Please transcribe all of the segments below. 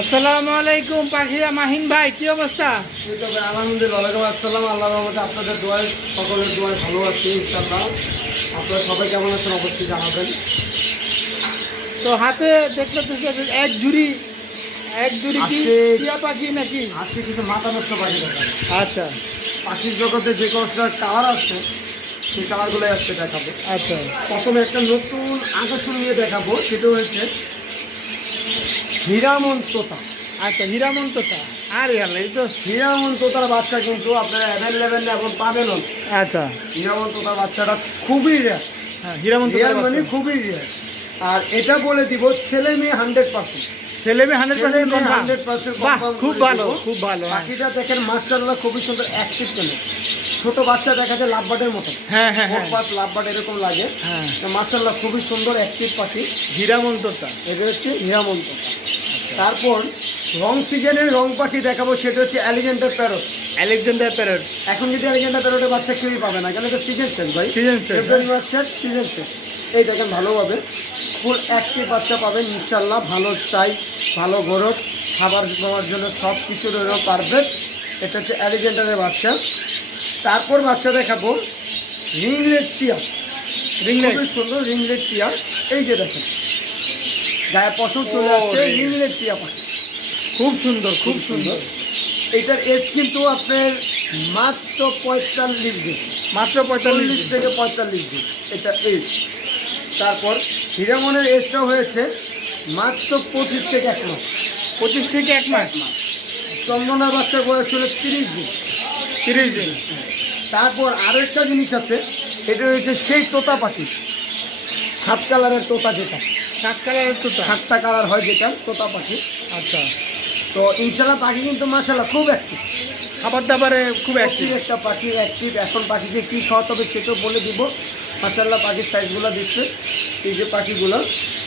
আসসালামু আলাইকুম পাখিরা মাহিন ভাই কি অবস্থা? আলহামদুলিল্লাহ ওয়ালাইকুম আসসালাম। আল্লাহ রহমতে আপনাদের দোয়ায় সকলের দোয়ায় ভালো আছি ইনশাল্লাহ আপনারা সবাই কেমন আছেন অবশ্যই জানাবেন। তো হাতে দেখতে এক জুড়ি এক জুড়ি কি টিয়া পাখি নাকি? আজকে কিছু মাথা নষ্ট পাখি আচ্ছা। পাখির জগতে যে কটা কালার আছে সেই কালারগুলোই আজকে দেখাবো। আচ্ছা। প্রথমে একটা নতুন আকর্ষণ নিয়ে দেখাবো সেটা হচ্ছে হীরামন তোতা আচ্ছা হীরামন তোতা আরে এই তো হীরামন তোতার বাচ্চা কিন্তু আপনারা অ্যাভেলেবেল এখন পাবেন। আচ্ছা। হীরামন তোতার বাচ্চাটা খুবই রেয়ার হ্যাঁ হীরামন্ত মানে খুবই রেয়ার আর এটা বলে দিব ছেলে মেয়ে হান্ড্রেড পার্সেন্ট ছেলে মেয়ে হান্ড্রেড পার্সেন্ট হান্ড্রেড পার্সেন্ট খুব ভালো খুব ভালো হ্যাঁ। পাখিটা দেখেন মাস্টাররা খুবই সুন্দর অ্যাক্টিভ কেন ছোট বাচ্চা দেখা যায় লাভবাটের মতো। হ্যাঁ হ্যাঁ হ্যাঁ। লাভবাট এরকম লাগে। হ্যাঁ। মাসাল্লাহ খুবই সুন্দর অ্যাক্টিভ পাখি। হীরামন তোতা এটা হচ্ছে হীরামন্ত তারপর রং সিজনের রং পাখি দেখাবো সেটা হচ্ছে অ্যালিগেন্টার প্যারট। Alexander parrot. এখন যদি অ্যালিগেন্টার প্যারটের বাচ্চা কেউই পাবে না কেন এটা সিজন শেষ ভাই? Season শেষ, ফেব্রুয়ারি মাস শেষ সিজন শেষ। এই দেখেন ভালোভাবে। ফুল অ্যাক্টিভ বাচ্চা পাবেন ইনশাল্লাহ। ভালো সাইজ ভালো গরজ খাবার পাওয়ার জন্য সব কিছু রইল পারফেক্ট এটা হচ্ছে অ্যালিগেন্টারের বাচ্চা। তারপর বাচ্চা দেখাবো রিংলেট টিয়া রিংলেট সুন্দর রিংলেট টিয়া এই যে দেখেন গায়ে পছন্দ চলে আসছে রিংলেট টিয়া পাখি খুব সুন্দর খুব সুন্দর। এটার এজ কিন্তু আপনার মাত্র পঁয়তাল্লিশ দিন। মাত্র পঁয়তাল্লিশ থেকে পঁয়তাল্লিশ দিন। এটা এজ তারপর হিরামনের এজটা হয়েছে মাত্র পঁচিশ থেকে এক মাস। পঁচিশ থেকে এক মাস? চন্দনার বাচ্চার বয়স হলো তিরিশ দিন। তিরিশ দিন। তারপর আরও একটা জিনিস আছে এটা হয়েছে সেই তোতা পাখি। সাত কালারের তোতা যেটা। সাত কালারের তোতা? সাতটা কালার হয় যেটা তোতা পাখি। আচ্ছা। তো ইনশাল্লাহ পাখি কিন্তু মাসাল্লাহ খুব অ্যাক্টিভ খাবার দাবারে খুব অ্যাক্টিভ একটা পাখি অ্যাক্টিভ এখন পাখিকে কী খাওয়াতে হবে সেটাও বলে দিব। মাসাল্লাহ পাখির সাইজগুলো দিচ্ছে এই যে পাখিগুলো।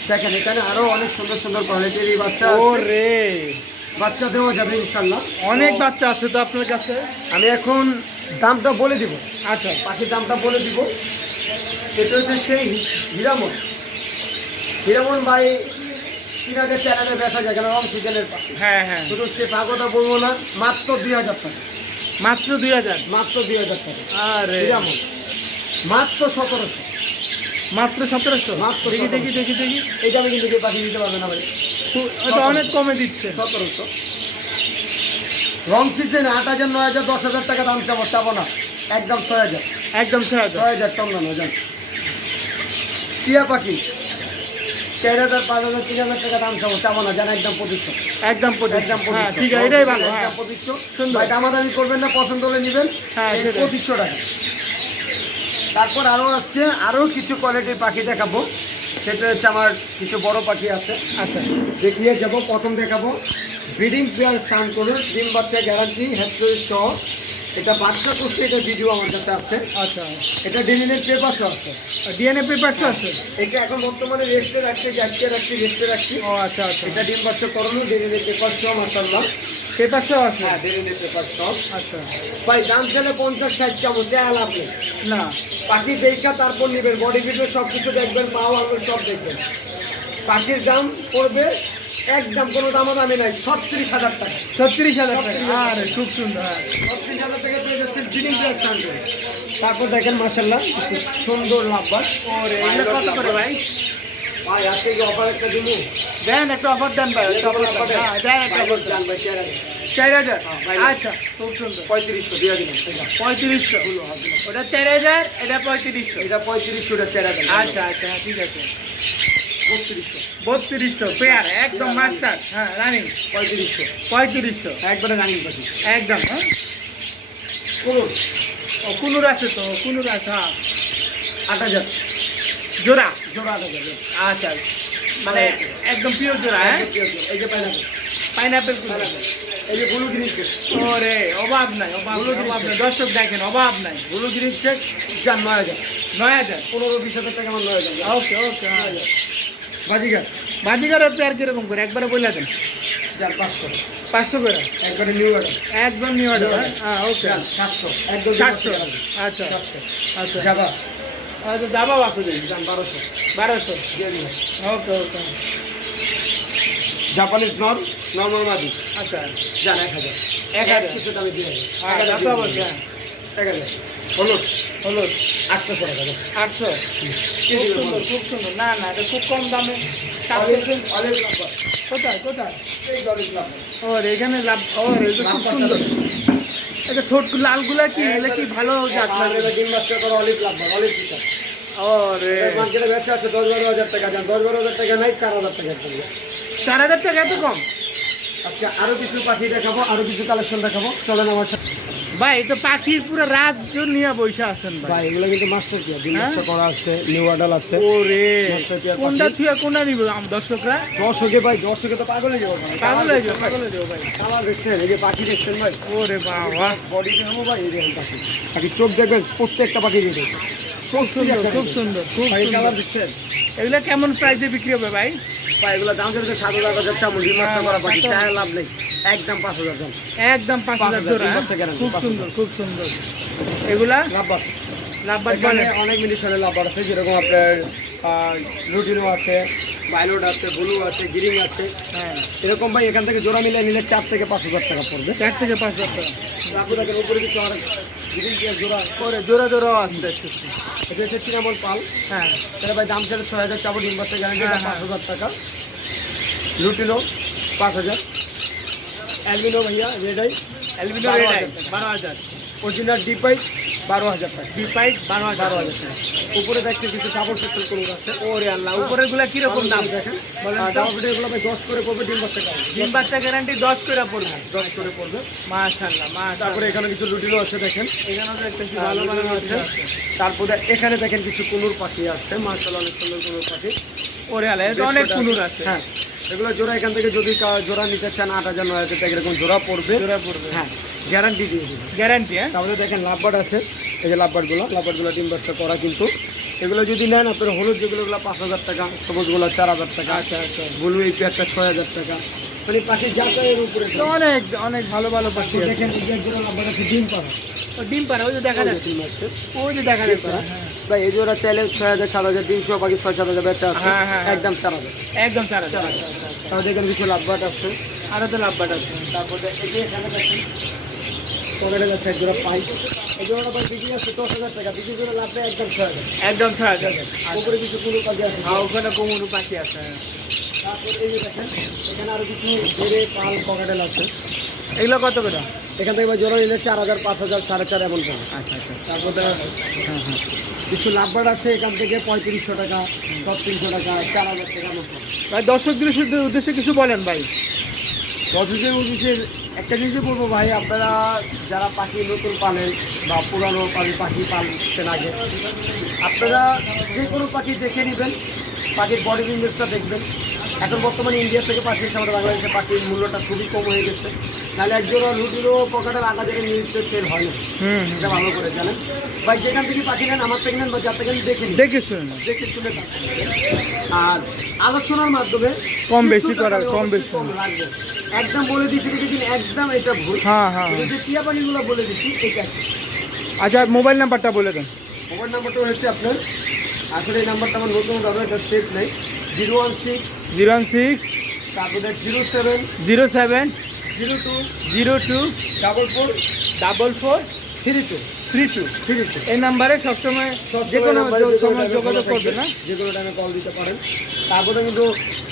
দেখেন এখানে আরও অনেক সুন্দর সুন্দর কোয়ালিটির এই বাচ্চা ও রে বাচ্চা দেওয়া যাবে ইনশাল্লাহ অনেক বাচ্চা আছে তো আপনার কাছে? আমি এখন দামটা বলে দিব। আচ্ছা। পাখির দামটা বলে দিব। এটা হচ্ছে সেই হীরামন। হীরামন ভাই হাজার চার বেচা যায় কেন অক্সিজেনের পাখি হ্যাঁ হ্যাঁ। শুধু সে পাগতা বলব না মাত্র দুই হাজার টাকা। মাত্র দুই হাজার? মাত্র দুই হাজার টাকা। আরে। মাত্র সতেরোশো। মাত্র সতেরোশো? মাত্র দেখি দেখি দেখি দেখি। এই দামে কিন্তু কেউ পাখি দিতে পারবে না ভাই। অনেক কমে দিচ্ছে। সতেরোশো। রং সিজনে আট হাজার নয় হাজার দশ হাজার টাকা দাম চাবো চাবো না। একদম ছয় হাজার। একদম ছয় হাজার। ছয় হাজার চন্দন হাজার টিয়া পাখি। চার হাজার পাঁচ হাজার তিন হাজার টাকা দাম চাবো চাবো না জান একদম পঁচিশশো একদম হ্যাঁ ঠিক আছে এটাই ভালো হ্যাঁ। একদম পঁচিশশো সুন্দর। ভাই দামাদামি করবেন না পছন্দ হলে নেবেন। হ্যাঁ। পঁচিশশো টাকা। তারপর আরও আজকে আরও কিছু কোয়ালিটির পাখি দেখাবো। সেটা হচ্ছে আমার কিছু বড় পাখি আছে। আচ্ছা। দেখিয়ে যাব প্রথম দেখাবো। ব্রিডিং পেয়ার সান করুন ডিম বাচ্চা গ্যারান্টি হ্যাস্টোরি সহ। এটা বাচ্চা করছে এটা ভিডিও আমার কাছে আছে। আচ্ছা। এটা ডেলিনের পেপারসও আছে। ডিএনএ পেপারস আছে? এটা এখন বর্তমানে রেস্টে রাখছি জানতে রাখছি রেস্টে রাখছি। ও আচ্ছা আচ্ছা। এটা ডিম বাচ্চা করানো ডিএনএ পেপার সহ মাসাল্লাহ পেপারসও আছে? হ্যাঁ ডেলিনের পেপার সহ আচ্ছা। ভাই দাম ছেলে পঞ্চাশ ষাট চামচ লাভ নেই। না। পাখি দেখা তারপর নেবেন বডি ফিটের সব কিছু দেখবেন পাও আঙুল সব দেখবেন। পাখির দাম পড়বে একদম কোনো দামাদামি নাই ছত্রিশ হাজার টাকা। ছত্রিশ হাজার টাকা? আরে খুব সুন্দর। হ্যাঁ। ছত্রিশ হাজার টাকা পেয়ে যাচ্ছেন ব্রিডিং প্লাস সানডে তারপর দেখেন মাসাল্লাহ সুন্দর লাভবাস কত করে ভাই? ভাই আজকে কি অফার একটা দিবো দেন একটা অফার দেন ভাই একটা দেন। হ্যাঁ দেন একটা অফার দেন। চার হাজার? ভাই। আচ্ছা খুব সুন্দর। পঁয়ত্রিশশো দিয়ে পঁয়ত্রিশশো। ওটা চার হাজার এটা পঁয়ত্রিশশো। এটা পঁয়ত্রিশশো এটা চার হাজার। আচ্ছা আচ্ছা হ্যাঁ, ঠিক আছে। বত্রিশশো। পেয়ার একদম মাস্টার হ্যাঁ রানিং। পঁয়ত্রিশশো। পঁয়ত্রিশশো। একবারে রানিং পাখি একদম হ্যাঁ। ও কুনুর আছে তো কুনুর আছে হ্যাঁ। আট হাজার। জোড়া? জোড়া আট হাজার আচ্ছা মানে একদম পিওর জোড়া হ্যাঁ? এই যে পাইনাপেল পাইনাপেল কুনুর এই যে ব্লু গ্রিন ওরে অভাব নাই অভাব নাই, অভাব নাই। দর্শক দেখেন অভাব নাই। ব্লু গ্রিন চেক যান নয় হাজার। নয় হাজার? পনেরো বিশ হাজার টাকা আমার নয় হাজার। ওকে ওকে হ্যাঁ। বাজিগার। বাজিগারের পেয়ার কীরকম করে? একবারে বলে দেন। যান পাঁচশো। পাঁচশো করে? একবারে নিউ অর্ডার একদম নিউ অর্ডার হ্যাঁ? ওকে যান সাতশো। একদম সাতশো। আচ্ছা। সাতশো। আচ্ছা। যাবা। আচ্ছা যাবাও আছে দেখি। যান বারোশো। বারোশো। দিন ওকে ওকে। জাপানিজ নর নর্মাল মাদি আচ্ছা। জান এক হাজার। এক হাজার। দামে দিয়ে। এক আর হাজার দিয়ে এক হাজার। হলুদ হলুদ আটশোশো টাকা। আটশো? খুব সুন্দর খুব সুন্দর। না না এটা খুব কম দামে। কোথায় ওর এখানে লাভ ওর এটা খুব সুন্দর। এটা ছোট লালগুলা কি এগুলা কি ভালো জাত ডিম বাচ্চা করে অলিভ লাম্বার অলিভ চিকেন ওরে মার্কেটে ব্যবসা আছে দশ বারো হাজার টাকা দশ বারো হাজার টাকা নাই চার হাজার টাকা চার হাজার টাকা এত কম? আজকে আরও কিছু পাখি দেখাবো আরও কিছু কালেকশন দেখাবো। চলেন আমার সাথে। ভাই তো পাখির পুরো রাত নিয়ে বসে আছেন ভাই। এগুলো কিন্তু মাস্টার পিয়া। ডিম হ্যাঁ? করা আছে নিউ আডাল আছে। ওরে মাস্টার পিয়ার কোনটা থুয়া কোনটা নিব? আম দর্শকরা? দর্শকে ভাই দর্শকে তো পাগল হয়ে যাব। পাগল হয়ে যাবে পাগল হয়ে যাবে ভাই। কালার দেখছেন এই যে পাখি দেখছেন ভাই। ওরে বাবা। বডি দেখাবো ভাই এই দেখেন পাখি। পাখি চোখ দেখবেন প্রত্যেকটা পাখি রেডি খুব সুন্দর খুব সুন্দর খুব ভাই কালার দেখছেন। এগুলা কেমন প্রাইসে বিক্রি হবে ভাই? এগুলো দাম চলছে সাত হাজার করা পাখি হ্যাঁ, চায় লাভ নেই। একদম পাঁচ হাজার দাম একদম পাঁচ হাজার খুব সুন্দর খুব সুন্দর। এগুলা? লাভবার লাভবার অনেক মিলিশনের লাভবার আছে যেরকম আপনার রুটিনও আছে বাইলোড আছে ব্লু আছে গ্রিন আছে। হ্যাঁ। এরকম ভাই এখান থেকে জোড়া মিলে নিলে চার থেকে পাঁচ হাজার টাকা পড়বে। চার থেকে পাঁচ হাজার টাকা। দেখেন উপরে কিছু আর পেঁয়াজ জোড়া। ওরে জোড়া জোড়াও আছে। এটা হচ্ছে পাল। হ্যাঁ। তাহলে ভাই দাম ছিল ছয় হাজার চাবো ডিম বাচ্চা গ্যারান্টি হ্যাঁ, পাঁচ হাজার টাকা। রুটিনও পাঁচ হাজার। অ্যালবিনো ভাইয়া রেডাই অ্যালবিনো বারো রেড হাজার আই বারো হাজার। অরিজিনাল ডিপাই বারো হাজার টাকা। বি পাইপ বারো হাজার বারো হাজার টাকা। উপরে দেখছেন কিছু কাপড় সেক্টর কোনো আছে? ওরে আল্লাহ উপরেরগুলা কীরকম দাম? দেখেন। এগুলো ভাই দশ করে পড়বে ডিম বাচ্চা ডিম বাচ্চা গ্যারান্টি দশ করে পড়বে। দশ করে পড়বে। মাশাল্লাহ তারপরে এখানে কিছু লুটিনও আছে দেখেন। এখানেও দেখতেছি ভালো ভালো আছে। তারপরে এখানে দেখেন কিছু কুনুর পাখি আছে মার্শাল অনেক সুন্দর কুনুর পাখি। ওরে আল্লাহ অনেক কুনুর আছে। হ্যাঁ। এগুলো জোড়া এখান থেকে যদি জোড়া নিতে চান আট হাজার নয় হাজার টাকা এরকম জোড়া পড়বে। জোড়া পড়বে। হ্যাঁ গ্যারান্টি দিয়ে দিবে গ্যারান্টি হ্যাঁ? তাহলে দেখেন লাভবার্ড আছে। এই যে লাভবার্ডগুলো লাভবার্ডগুলো ডিম বাচ্চা করা কিন্তু। এগুলো যদি নেন আপনার হলুদ যেগুলোগুলো পাঁচ হাজার টাকা সবুজগুলো চার হাজার টাকা আচ্ছা আচ্ছা। ব্লু এই পেয়ারটা ছয় হাজার টাকা। মানে পাখি যাতায়াতের উপরে অনেক অনেক ভালো ভালো পাখি দেখেন ডিম পাড়া। ডিম পারে ওই যে দেখা যাচ্ছে। ওই যে দেখা যাচ্ছে হ্যাঁ। ভাই এই জোড়া চাইলে ছয় হাজার সাত হাজার তিনশো পাখি ছয় সাত হাজার বেচা আছে। হ্যাঁ, হ্যাঁ। একদম চার হাজার। একদম চার হাজার। তারপর দেখেন কিছু লাভবার্ড আছে। আরও তো লাভবাট আছে। তারপরে এই যে এখানে দেখেন পকেটে যাচ্ছে এক জোড়া পাই। এই জোড়া পাই বিক্রি আছে দশ হাজার টাকা। বিক্রি করে লাভ একদম ছয় হাজার। একদম ছয় হাজার। উপরে কিছু কোনো পাখি আছে। ওখানে কোমরু পাখি আছে। তারপর এই যে দেখেন এখানে আরও কিছু বেড়ে পাল পকেটেল আছে এগুলো কত করে? এখান থেকে জোড়া নিলে চার হাজার পাঁচ হাজার সাড়ে চার এমন পড়বে আচ্ছা আচ্ছা তারপরে হ্যাঁ হ্যাঁ। কিছু লাভবার আছে এখান থেকে পঁয়ত্রিশশো টাকা সব টাকা চার হাজার টাকা ভাই দর্শকদের উদ্দেশ্যে কিছু বলেন ভাই। দর্শকের উদ্দেশ্যে একটা জিনিসই বলব ভাই আপনারা যারা পাখি নতুন পালেন বা পুরানো পাখি পাখি পালছেন আগে আপনারা যে কোনো পাখি দেখে নেবেন। পাখির বডি ইন্ডেক্সটা দেখবেন। এখন বর্তমানে ইন্ডিয়া থেকে পাখি এসে আমাদের বাংলাদেশে পাখির মূল্যটা খুবই কম হয়ে গেছে। নাহলে একজোড়া লুটিরও পকেটের আগা থেকে নিউজে সেল হয় না। হুম এটা ভালো করে জানেন। ভাই যেখান থেকে পাখি নেন আমার থেকে নেন বা যার থেকে দেখে নিন। দেখে শুনে দেখে শুনে আর আলোচনার মাধ্যমে কম বেশি করা, কম বেশি। কম লাগবে। একদম বলে দিচ্ছি যদি একদম এটা ভুল। হ্যাঁ হ্যাঁ। কিন্তু যে টিয়া পাখিগুলো বলে দিচ্ছি এটা। আচ্ছা মোবাইল নাম্বারটা বলে দেন। মোবাইল নাম্বারটা হচ্ছে আপনার আসলে এই নাম্বারটা আমার নতুন হবে এটা সেভ নেই। Zero one six zero one six তারপরে zero seven zero seven zero two zero two double four double four three two three two three two. এই নাম্বারে সবসময় যে কোনো সময় যোগাযোগ করবে না? যে কোনো টাইমে কল দিতে পারেন। তারপরে কিন্তু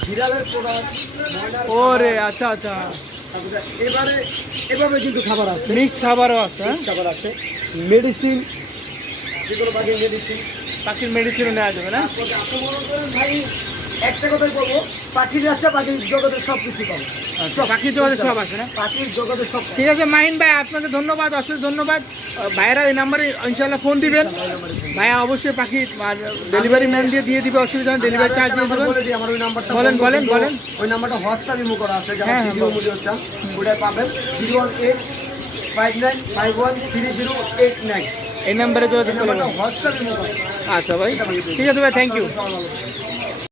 বিড়ালের প্রোডাক্ট ওরে আচ্ছা আচ্ছা। এবারে এভাবে কিন্তু খাবার আছে। মিক্স খাবারও আছে হ্যাঁ? খাবার আছে। মেডিসিন যে কোনো পাখির মেডিসিন পাখির মেডিসিনও নেওয়া যাবে না? ভাই একটা কথাই বলব পাখির বাচ্চা পাখির জগতের সব কিছু পাবে আচ্ছা, পাখির জগতে সব আছে না? পাখির জগতের সব ঠিক আছে মাহিন ভাই আপনাকে ধন্যবাদ অশেষ ধন্যবাদ। ভাইয়েরা এই নাম্বারে ইনশাল্লাহ ফোন দিবেন। ভাইয়া অবশ্যই পাখি ডেলিভারি ম্যান দিয়ে দিয়ে দিবে অসুবিধা নেই ডেলিভারি চার্জ দিয়ে দেবেন। বলে দিই আমার ওই নাম্বারটা বলেন, বলেন, বলেন। ওই নাম্বারটা হোয়াটসঅ্যাপ ইমো করা আছে যারা হ্যাঁ, হ্যাঁ, ভিডিও চান ওটাই পাবেন। Zero one eight five nine five one three zero eight nine. এই নাম্বারে এই যোগাযোগ নাম্বারটা করবেন হোয়াটসঅ্যাপ ইমো করা আচ্ছা ভাই ঠিক আছে ভাই থ্যাংক ইউ সবাই ভালো থাকবেন।